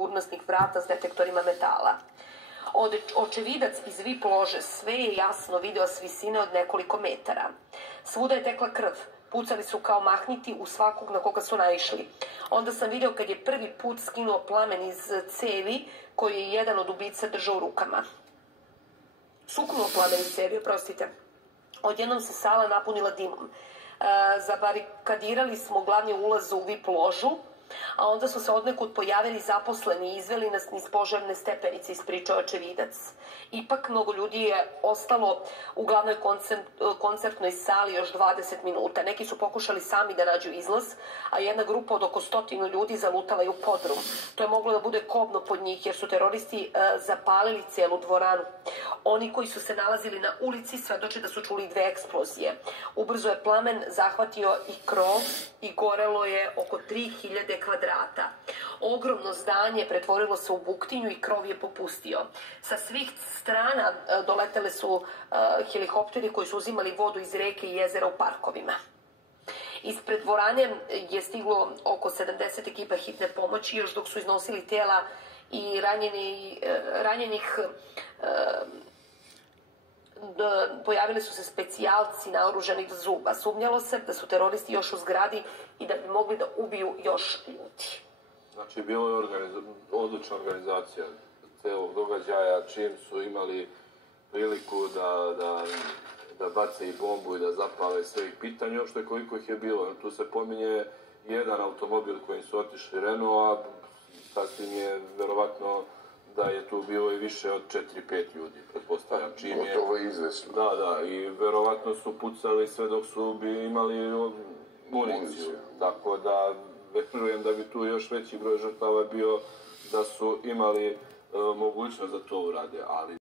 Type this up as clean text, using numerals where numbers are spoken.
sigurnosnih vrata s detektorima metala. Očevidac iz VIP lože sve je jasno video s visine od nekoliko metara. Svuda je tekla krv. Pucali su kao mahniti u svakog na koga su naišli. Onda sam video kad je prvi put skinuo plamen iz cevi koji je jedan od ubica držao u rukama. Suknuo plamen iz cevi, oprostite. Odjednom se sala napunila dimom. Zabarikadirali smo glavni ulaz u VIP ložu, a onda su se odnekud pojavili zaposleni i izveli nas niz požarne stepenice, ispričao očevidac. Ipak mnogo ljudi je ostalo u glavnoj koncertnoj sali još 20 minuta. Neki su pokušali sami da nađu izlaz, a jedna grupa od oko 100 ljudi zalutala je u podrum. To je moglo da bude kobno pod njih, jer su teroristi zapalili celu dvoranu. Oni koji su se nalazili na ulici svedoče da su čuli 2 eksplozije. Ubrzo je plamen zahvatio i krov i gorelo je oko 3000 kvadrata. Ogromno zdanje pretvorilo se u buktinju i krov je popustio. Sa svih strana doletele su helikopteri koji su uzimali vodu iz reke i jezera u parkovima. Ispred dvorane je stiglo oko 70 ekipa hitne pomoći, još dok su iznosili tela i ranjenih pojavili su se specijalci naoružani do zuba. Sumnjalo se da su teroristi još u zgradi i da bi mogli da ubiju još ljudi. Znači, bilo je odlična organizacija celog događaja, čim su imali priliku da bace i bombu i da zapale sve ih pitanje, uopšte koliko ih je bilo. Tu se pominje jedan automobil kojim su otišli Renault, a sasvim je verovatno da je tu bilo i više od 4-5 ljudi, pretpostavljam. Gotovo je izvesno. Da, i verovatno su pucali sve dok su imali municiju. Tako da, verujem da bi tu još veći broj žrtava bio da su imali mogućnost da to urade, ali